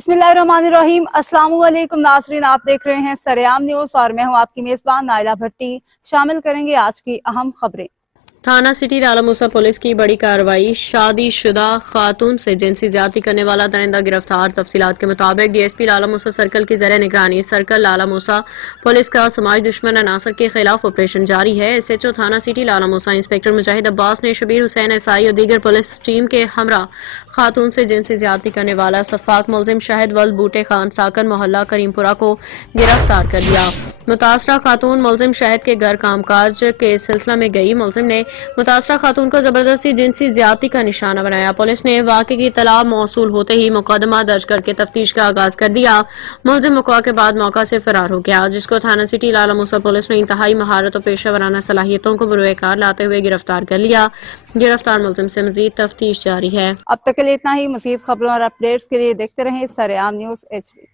बिस्मिल्लाहिर्रहमानिर्रहीम। अस्सलाम वालेकुम नाज़रीन, आप देख रहे हैं सरेआम न्यूज़ और मैं हूं आपकी मेज़बान नाइला भट्टी। शामिल करेंगे आज की अहम खबरें। थाना सिटी लाला मूसा पुलिस की बड़ी कार्रवाई, शादीशुदा खातून से जिनसी ज्यादती करने वाला दरिंदा गिरफ्तार। तफसीलात के मुताबिक डीएसपी लाला मूसा सर्कल की ज़रिए निगरानी सर्कल लाला मूसा पुलिस का समाज दुश्मन अनासर के खिलाफ ऑपरेशन जारी है। SHO थाना सिटी लाला मूसा इंस्पेक्टर मुजाहिद अब्बास ने शबीर हुसैन SI और दीगर पुलिस टीम के हमरा खातून से जिनसी ज्यादती करने वाला सफाक मुलजिम शाहिद वल्द बूटे खान साकन मोहल्ला करीमपुरा को गिरफ्तार कर लिया। मुतासरा खातून मुलजिम शाहिद के घर कामकाज के सिलसिला में गई। मुलजिम ने मुतासरा खातून को जबरदस्ती जिनसी ज्यादती का निशाना बनाया। पुलिस ने वाक़े की इत्तला मौसूल होते ही मुकदमा दर्ज करके तफ्तीश का आगाज कर दिया। मुलजिम मौका के बाद मौका से फरार हो गया, जिसको थाना सिटी लाला मूसा पुलिस ने इंतहाई महारत और पेशा वराना सलाहियतों को बरूएकार लाते हुए गिरफ्तार कर लिया। गिरफ्तार मुलजिम से मजीद तफ्तीश जारी है। अब तक के लिए इतना ही। मजीद खबरों और अपडेट्स के लिए देखते रहें सरेआम न्यूज़ HD।